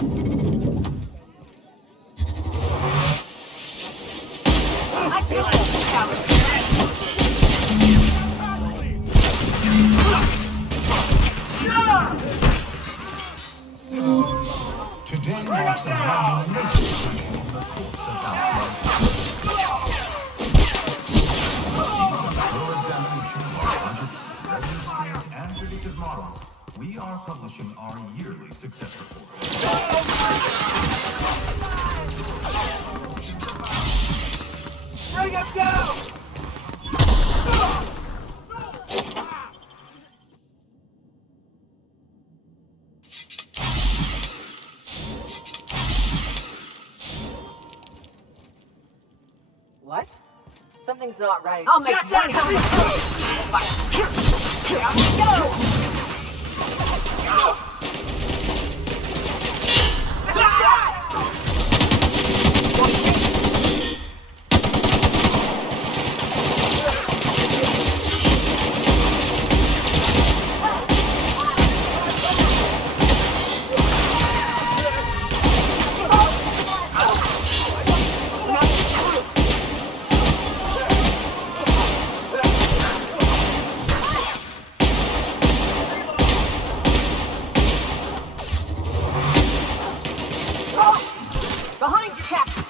I feel like Today marks a monumental day in the course of our examination of our budgets, revenue streams, and predictive models. We are publishing our yearly success report. bring him down! What? Something's not right. I'll make one of these. Here we go! Behind you, Captain!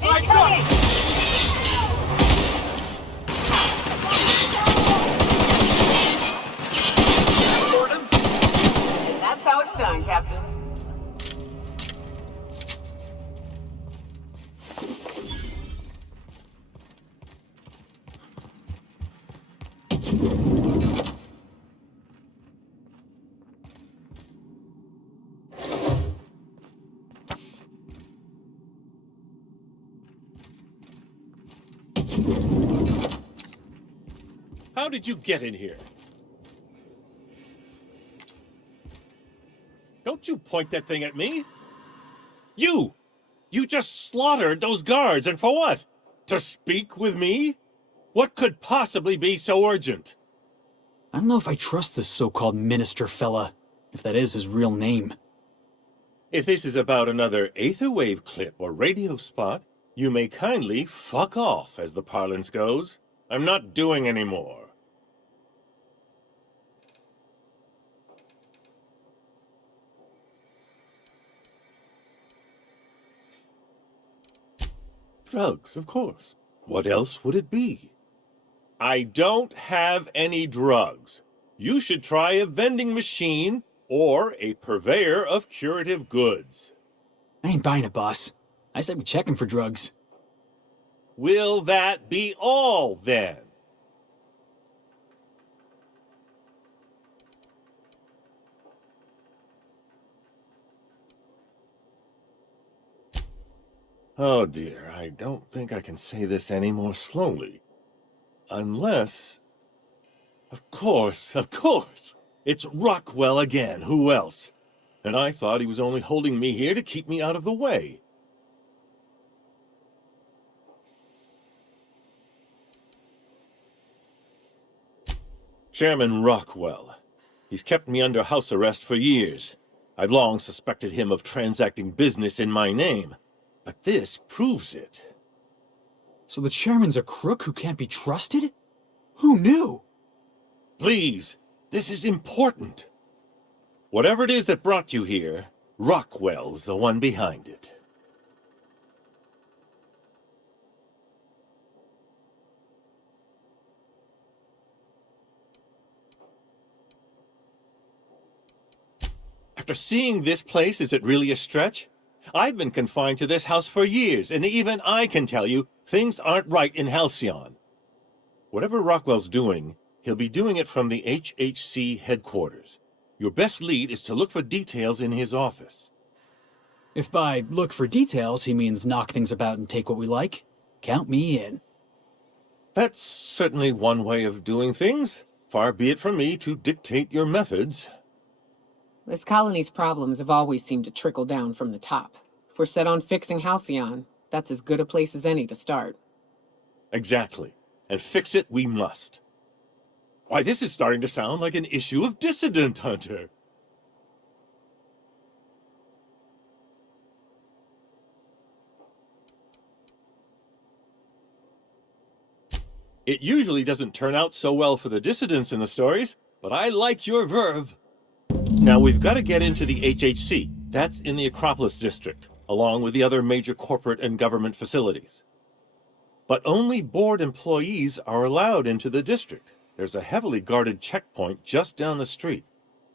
Incoming! And that's how it's done, Captain. How did you get in here? Don't you point that thing at me! You! You just slaughtered those guards, and for what? To speak with me? What could possibly be so urgent? I don't know if I trust this so-called minister fella, if that is his real name. If this is about another aetherwave clip or radio spot, you may kindly fuck off, as the parlance goes. I'm not doing any more. Drugs, of course. What else would it be? I don't have any drugs. You should try a vending machine or a purveyor of curative goods. I ain't buying it, boss. I said we check him for drugs. Will that be all, then? Oh dear, I don't think I can say this any more slowly. Unless... Of course! It's Rockwell again, who else? And I thought he was only holding me here to keep me out of the way. Chairman Rockwell. He's kept me under house arrest for years. I've long suspected him of transacting business in my name, but this proves it. So the chairman's a crook who can't be trusted? Who knew? Please, this is important. Whatever it is that brought you here, Rockwell's the one behind it. After seeing this place, is it really a stretch? I've been confined to this house for years, and even I can tell you, things aren't right in Halcyon. Whatever Rockwell's doing, he'll be doing it from the HHC headquarters. Your best lead is to look for details in his office. If by look for details he means knock things about and take what we like, count me in. That's certainly one way of doing things. Far be it from me to dictate your methods. This colony's problems have always seemed to trickle down from the top. If we're set on fixing Halcyon, that's as good a place as any to start. Exactly. And fix it we must. Why, this is starting to sound like an issue of Dissident Hunter. It usually doesn't turn out so well for the dissidents in the stories, but I like your verve. Now we've got to get into the HHC. That's in the Acropolis district, along with the other major corporate and government facilities. But only board employees are allowed into the district. There's a heavily guarded checkpoint just down the street.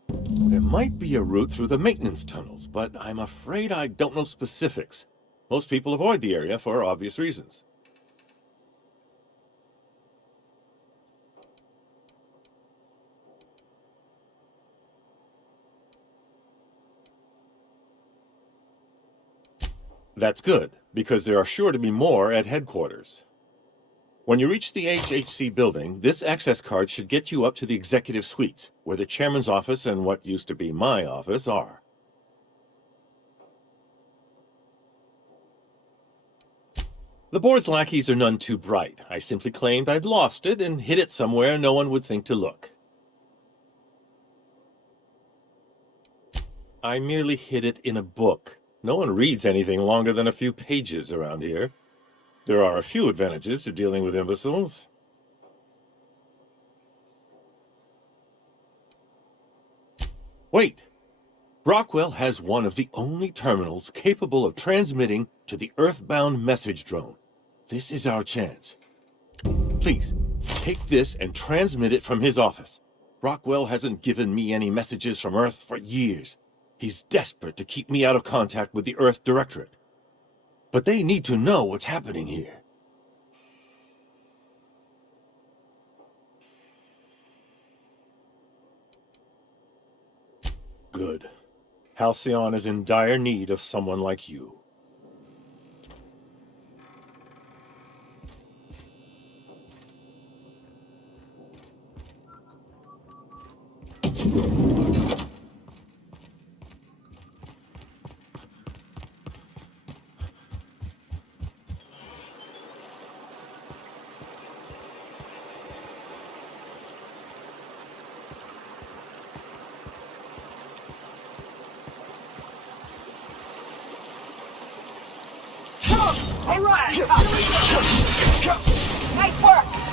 There might be a route through the maintenance tunnels, but I'm afraid I don't know specifics. Most people avoid the area for obvious reasons. That's good, because there are sure to be more at headquarters. When you reach the HHC building, this access card should get you up to the executive suites, where the chairman's office and what used to be my office are. The board's lackeys are none too bright. I simply claimed I'd lost it and hid it somewhere no one would think to look. I merely hid it in a book. No one reads anything longer than a few pages around here. There are a few advantages to dealing with imbeciles. Wait! Rockwell has one of the only terminals capable of transmitting to the Earthbound message drone. This is our chance. Please, take this and transmit it from his office. Rockwell hasn't given me any messages from Earth for years. He's desperate to keep me out of contact with the Earth Directorate. But they need to know what's happening here. Good. Halcyon is in dire need of someone like you. All right. Nice work.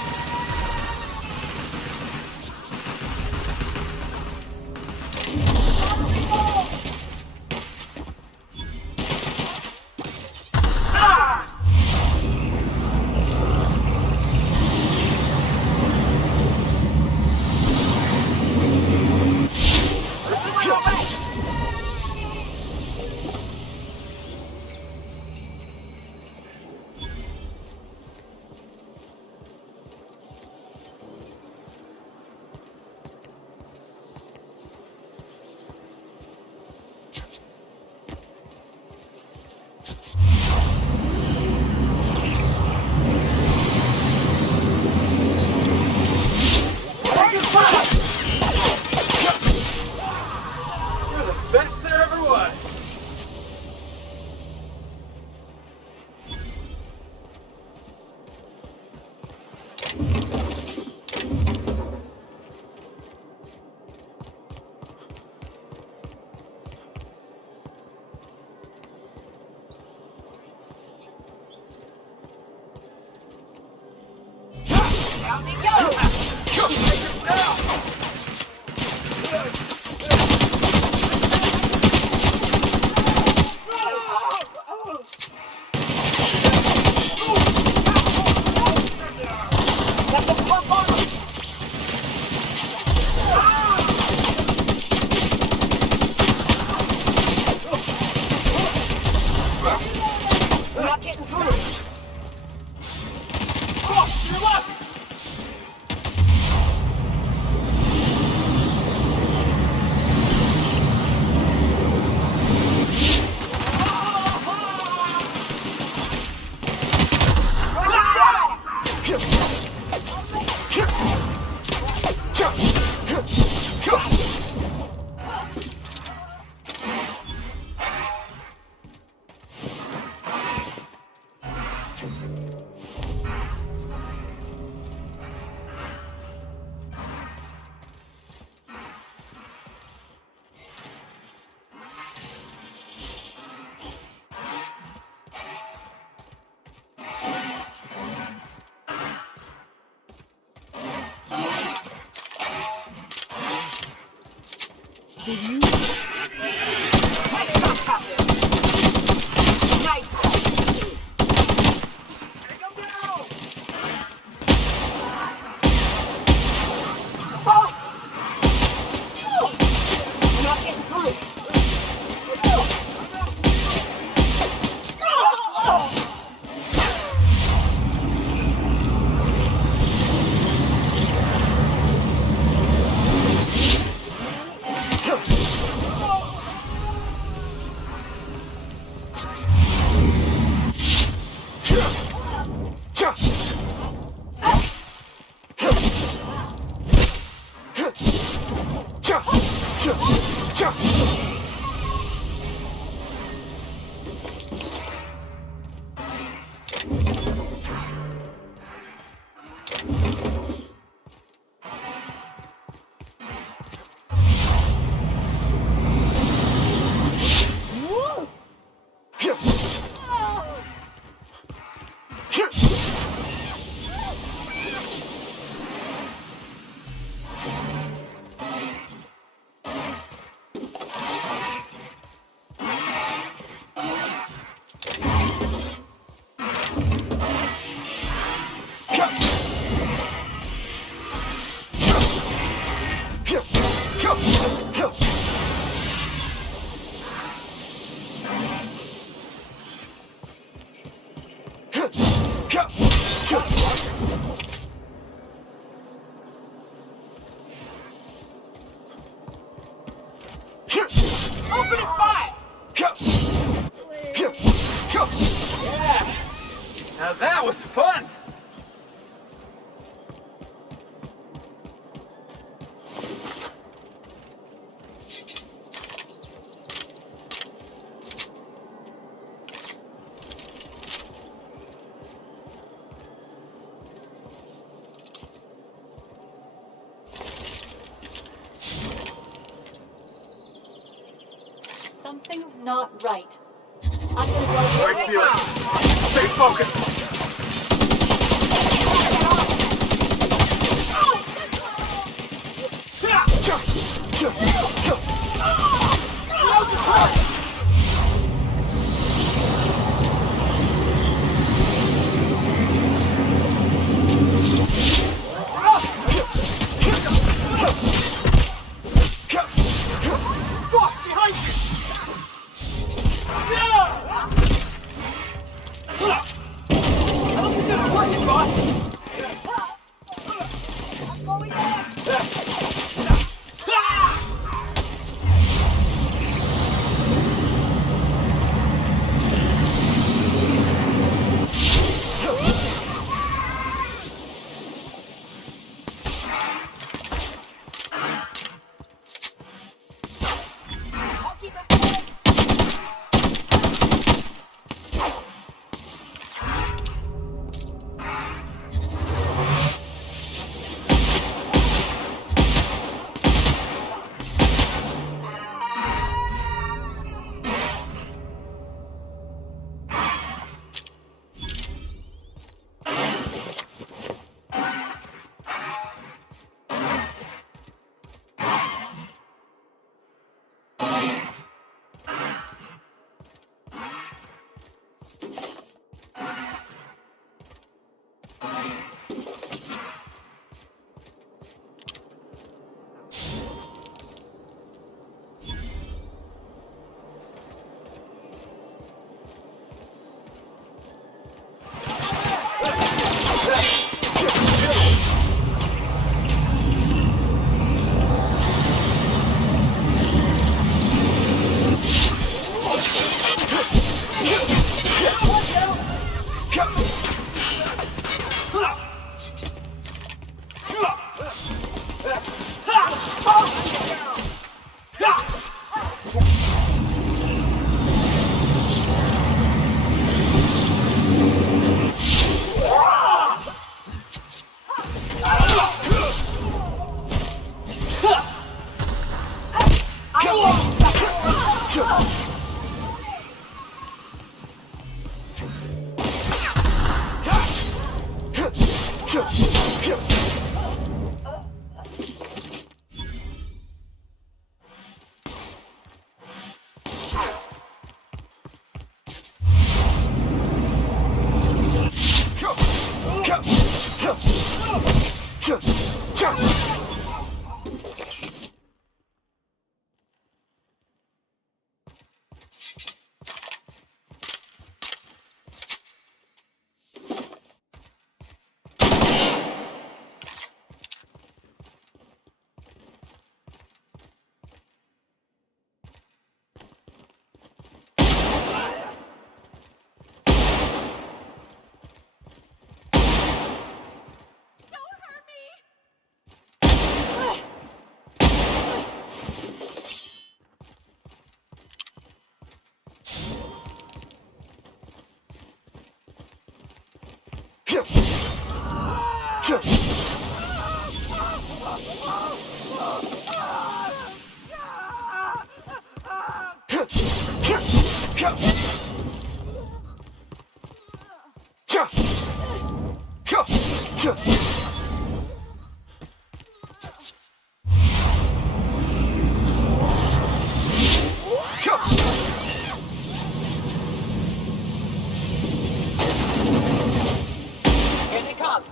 Down they go! Take him down! That's a pump on him! We're not getting through. Cross to your left! Open fire! Yeah! Now that was fun! Something's not right. I'm gonna go Right to it. Stay focused! Behind you! Here they come.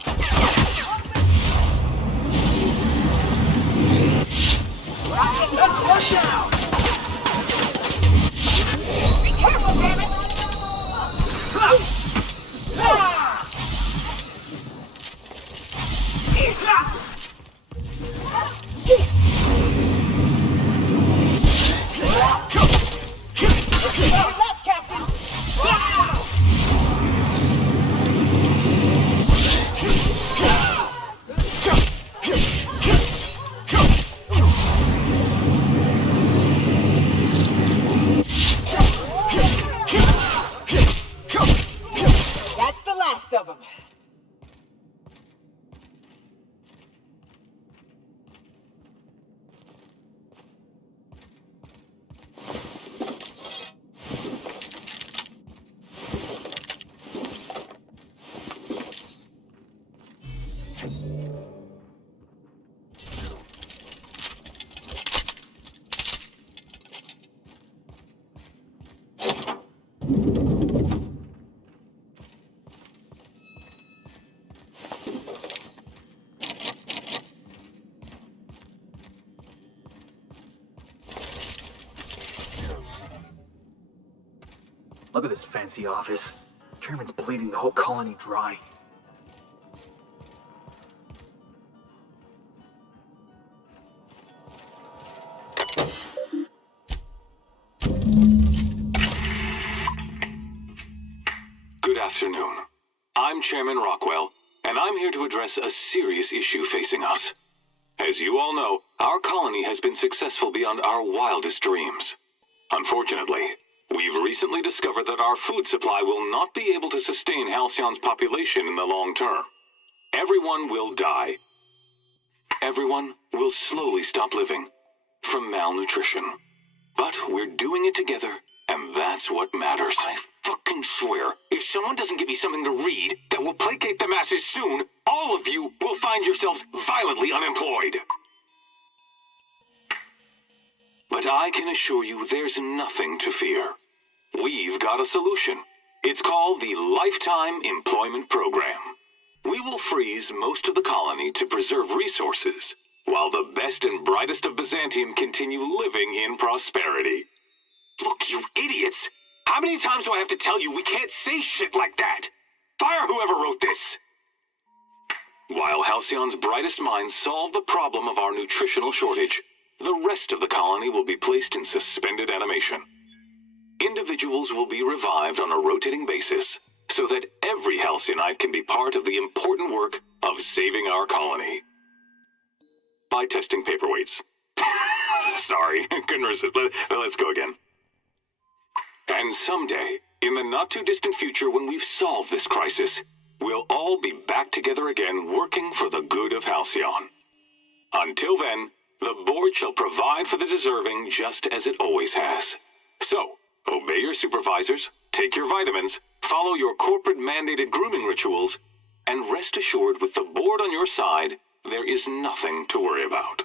Watch out! Be careful, damn it! Left, Captain! That's the last of them. Look at this fancy office. Chairman's bleeding the whole colony dry. Good afternoon. I'm Chairman Rockwell, and I'm here to address a serious issue facing us. As you all know, our colony has been successful beyond our wildest dreams. Unfortunately, we've recently discovered that our food supply will not be able to sustain Halcyon's population in the long term. Everyone will die. Everyone will slowly stop living from malnutrition. But we're doing it together, and that's what matters. I fucking swear, if someone doesn't give me something to read that will placate the masses soon, all of you will find yourselves violently unemployed. But I can assure you there's nothing to fear. We've got a solution. It's called the Lifetime Employment Program. We will freeze most of the colony to preserve resources, while the best and brightest of Byzantium continue living in prosperity. Look, you idiots! How many times do I have to tell you we can't say shit like that? Fire whoever wrote this! While Halcyon's brightest minds solve the problem of our nutritional shortage, the rest of the colony will be placed in suspended animation. Individuals will be revived on a rotating basis, so that every Halcyonite can be part of the important work of saving our colony. By testing paperweights. Sorry, couldn't resist. Let's go again. And someday, in the not-too-distant future when we've solved this crisis, we'll all be back together again working for the good of Halcyon. Until then, The board shall provide for the deserving just as it always has. So, obey your supervisors, take your vitamins, follow your corporate-mandated grooming rituals, and rest assured with the board on your side, there is nothing to worry about.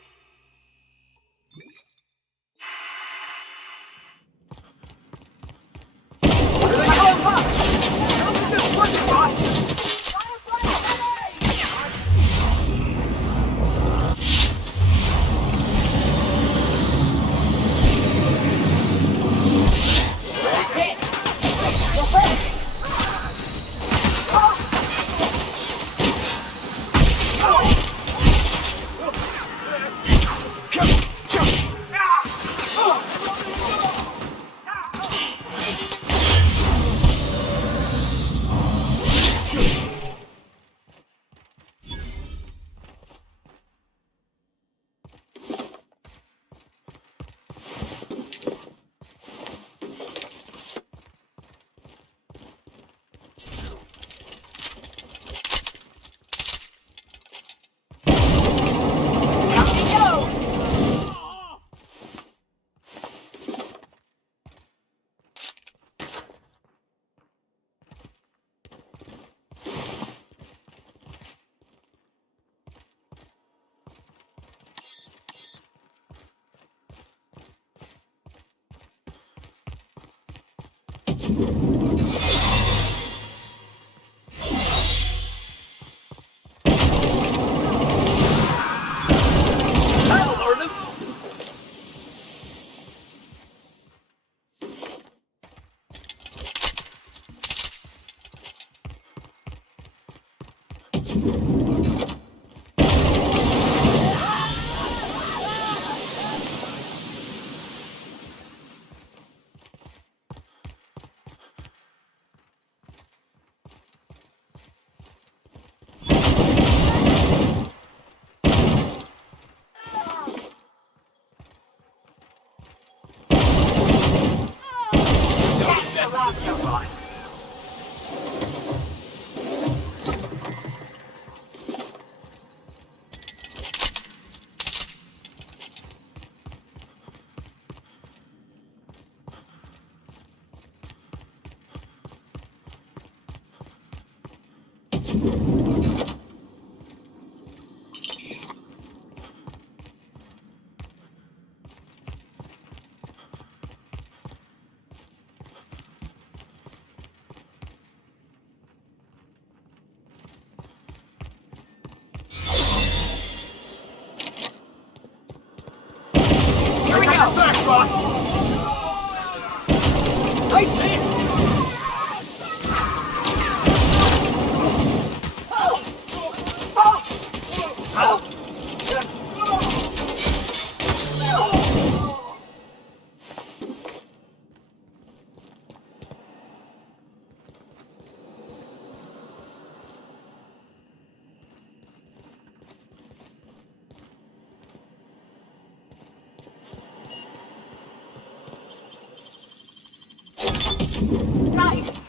Nice!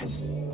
Yes.